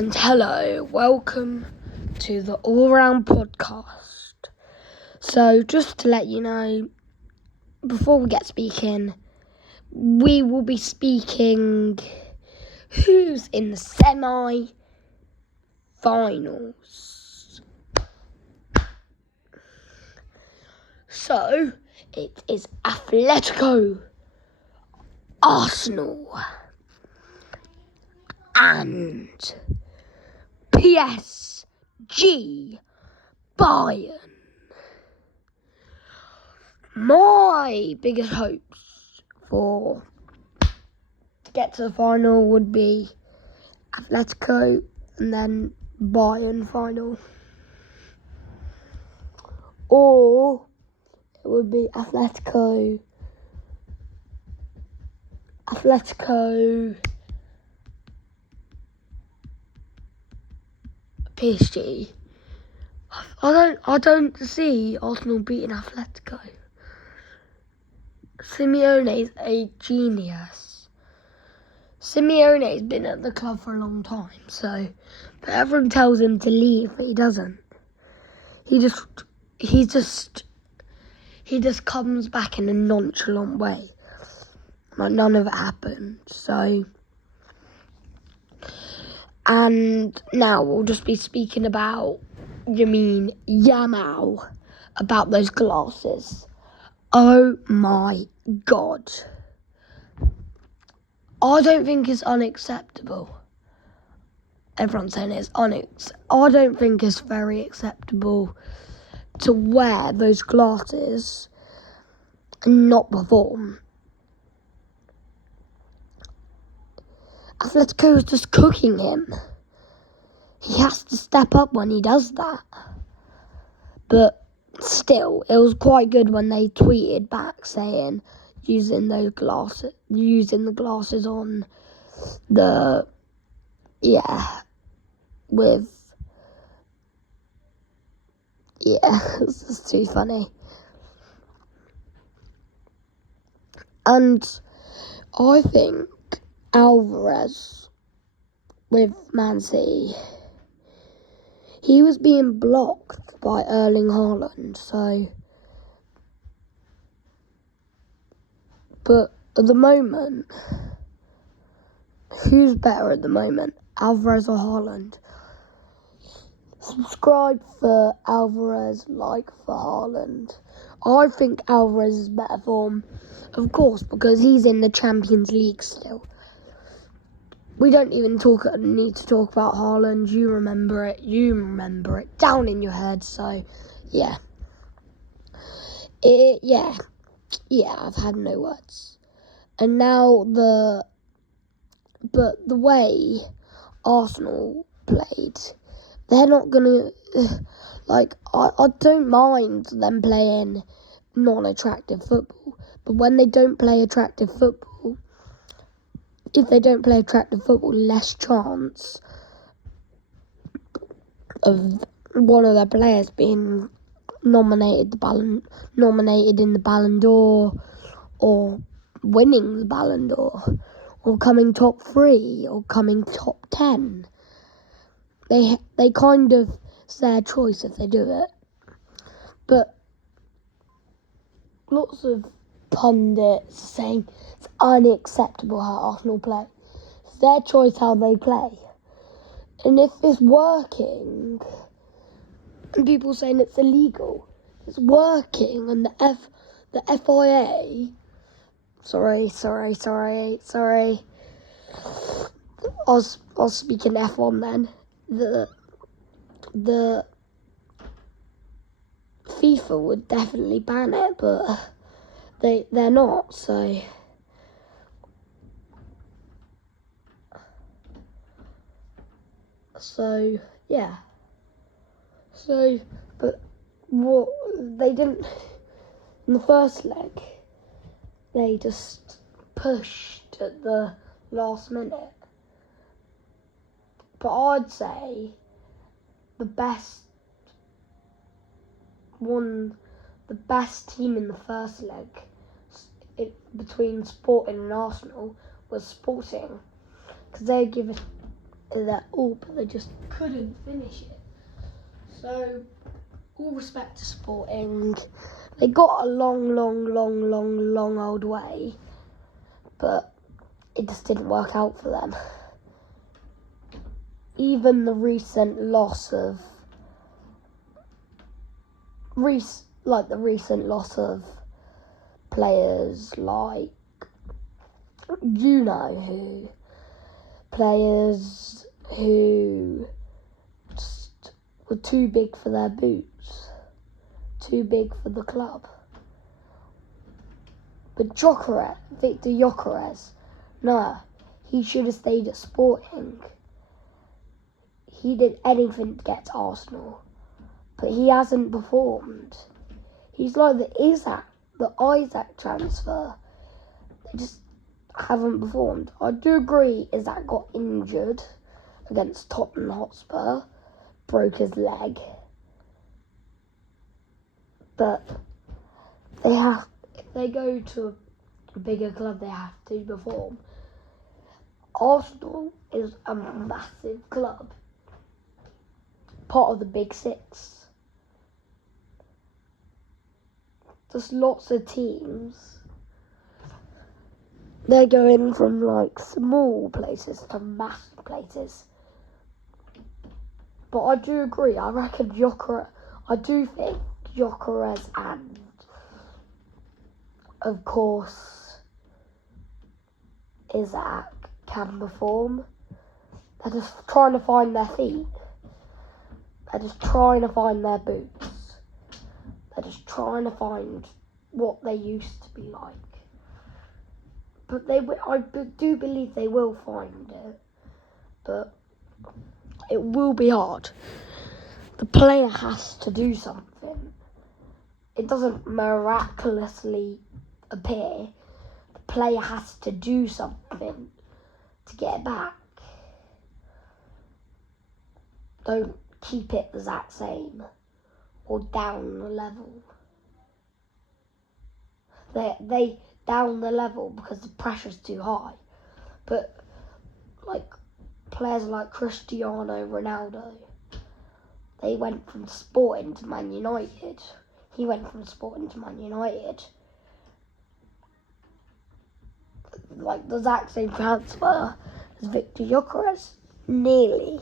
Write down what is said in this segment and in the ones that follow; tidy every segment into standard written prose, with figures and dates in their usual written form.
And hello, welcome to the All Round Podcast. So just to let you know, before we get speaking, we will be speaking who's in the semi-finals. So it is Atletico, Arsenal, and PSG, Bayern. My biggest hopes to get to the final would be Atletico and then Bayern final. Or it would be Atletico, PSG. I don't see Arsenal beating Atletico. Simeone is a genius. Simeone has been at the club for a long time, but everyone tells him to leave, but he doesn't. He just comes back in a nonchalant way, like none of it happened. And now we'll just be speaking about Yamal, about those glasses. Oh my God. I don't think it's unacceptable. Everyone's saying it's I don't think it's very acceptable to wear those glasses and not perform. Atletico is just cooking him. He has to step up when he does that. But still, it was quite good when they tweeted back saying using the glasses on the it's just too funny. And I think Alvarez with Man City, he was being blocked by Erling Haaland, but at the moment, who's better at the moment, Alvarez or Haaland? Subscribe for Alvarez, like for Haaland. I think Alvarez is better form, of course, because he's in the Champions League still. We don't even need to talk about Haaland. You remember it down in your head. So, yeah. I've had no words. And now the way Arsenal played, they're not gonna I don't mind them playing non-attractive football, but when they don't play attractive football, less chance of one of their players being nominated in the Ballon d'Or, or winning the Ballon d'Or, or coming top 3, or coming top 10. They kind of, it's their choice if they do it. But lots of pundits saying it's unacceptable how Arsenal play. It's their choice how they play. And if it's working, and people saying it's illegal, it's working, and the FIA, sorry. I was speaking F1 then. The FIFA would definitely ban it, but they're not, so yeah. But what they didn't in the first leg, they just pushed at the last minute. But I'd say the best team in the first leg, between Sporting and Arsenal, was Sporting, because they give but they just couldn't finish it. So, all respect to Sporting. They got a long old way, but it just didn't work out for them. Even the recent loss of players like players who just were too big for their boots, too big for the club. But Victor Gyökeres, no, he should have stayed at Sporting. He did anything to get to Arsenal, but he hasn't performed. He's like the Isaac transfer. They just haven't performed. I do agree Isaac got injured against Tottenham Hotspur, broke his leg. But if they go to a bigger club, they have to perform. Arsenal is a massive club, part of the Big Six. There's lots of teams. They're going from small places to massive places. But I do agree. I do think Gyökeres and, of course, Isaac can perform. They're just trying to find their feet. They're just trying to find their boots. They're just trying to find what they used to be like. But I do believe they will find it. But it will be hard. The player has to do something. It doesn't miraculously appear. The player has to do something to get it back. Don't keep it the exact same or down the level. They down the level because the pressure's too high. But players like Cristiano Ronaldo, they went from Sporting to Man United. He went from Sporting to Man United. The exact same transfer as Victor Gyökeres, nearly.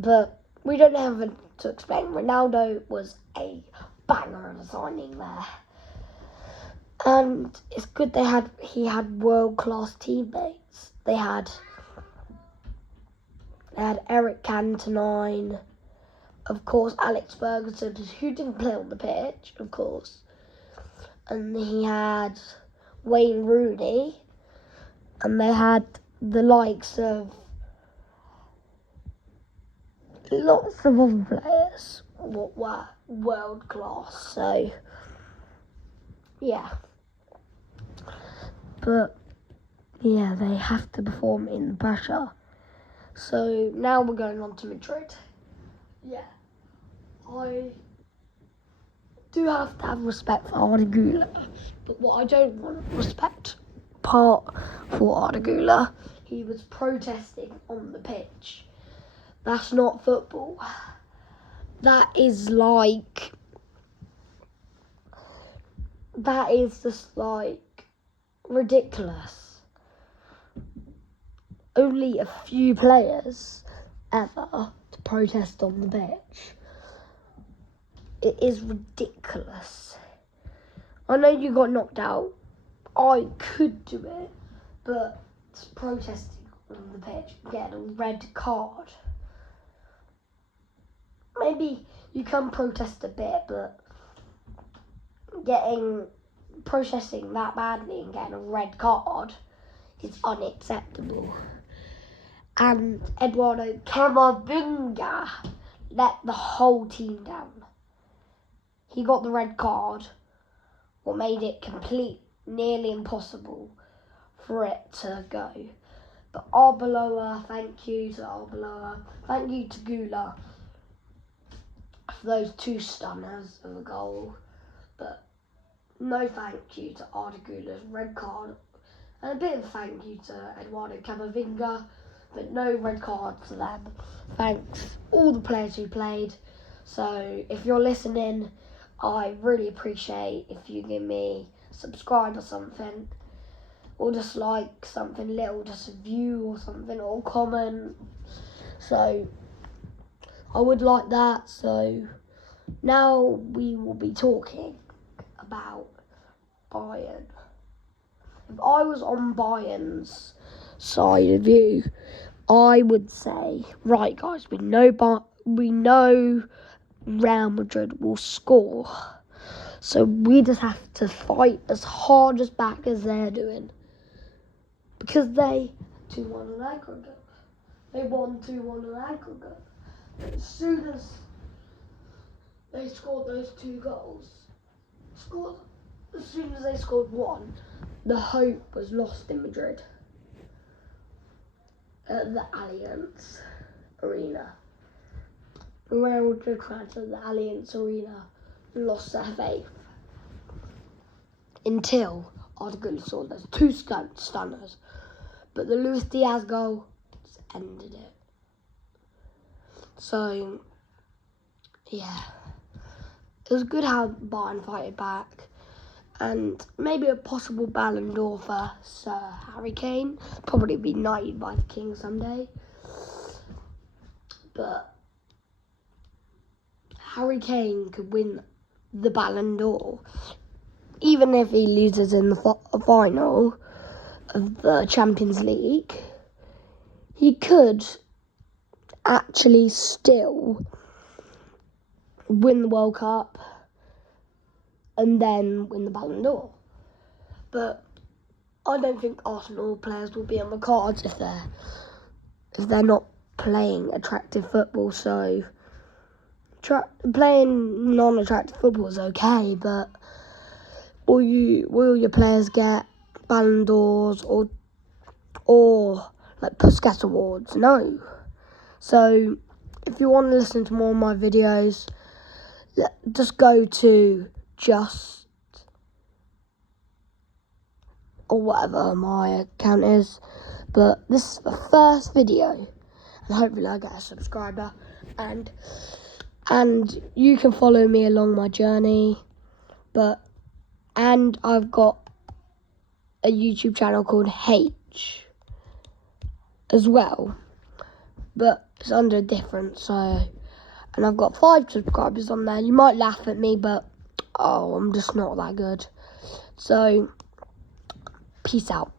But we don't have to explain. Ronaldo was a banger of a signing there. And it's good he had world-class teammates. They had Eric Cantona, of course, Alex Ferguson, who didn't play on the pitch, of course. And he had Wayne Rooney. And they had the likes of lots of other players were world class. So, yeah. But, yeah, they have to perform in the pressure. So, now we're going on to Madrid. Yeah. I do have to have respect for Arda Güler. But what I don't want respect for Arda Güler, he was protesting on the pitch. That's not football. That is just ridiculous. Only a few players ever to protest on the pitch. It is ridiculous. I know you got knocked out. I could do it, but protesting on the pitch, getting a red card. Maybe you can protest a bit, but protesting that badly and getting a red card is unacceptable. And Eduardo Camavinga let the whole team down. He got the red card, what made it nearly impossible for it to go. But Arbeloa, thank you to Arbeloa, thank you to Güler for those two stunners of a goal. But no thank you to Arda Güler's red card. And a bit of thank you to Eduardo Camavinga but no red cards for them. Thanks all the players who played. So if you're listening, I really appreciate if you give me a subscribe or something, or just like something little, just a view or something, or comment. So I would like that. So now we will be talking about Bayern. If I was on Bayern's side of you, I would say, right guys, we know Real Madrid will score. So we just have to fight as hard as back as they're doing. Because they 2-1 on aggregate. They won 2-1 on aggregate. As soon as they scored those 2 goals, as soon as they scored 1, the hope was lost in Madrid. At the Allianz Arena. Real Madrid fans at the Allianz Arena lost their faith. Until Arda saw those 2 stunners. But the Luis Diaz goal just ended it. So, yeah. It was good how Bayern fighted back. And maybe a possible Ballon d'Or for Sir Harry Kane. Probably be knighted by the King someday. But Harry Kane could win the Ballon d'Or. Even if he loses in the final of the Champions League, he could actually still win the World Cup and then win the Ballon d'Or. But I don't think Arsenal players will be on the cards if they're not playing attractive football. So playing non-attractive football is okay, but will your players get Ballon d'Ors or like Puskas Awards? No. So if you want to listen to more of my videos, just go to or whatever my account is. But this is the first video, and hopefully I get a subscriber, and you can follow me along my journey. And I've got a YouTube channel called H as well, but it's under a different, and I've got 5 subscribers on there. You might laugh at me, but I'm just not that good. So peace out.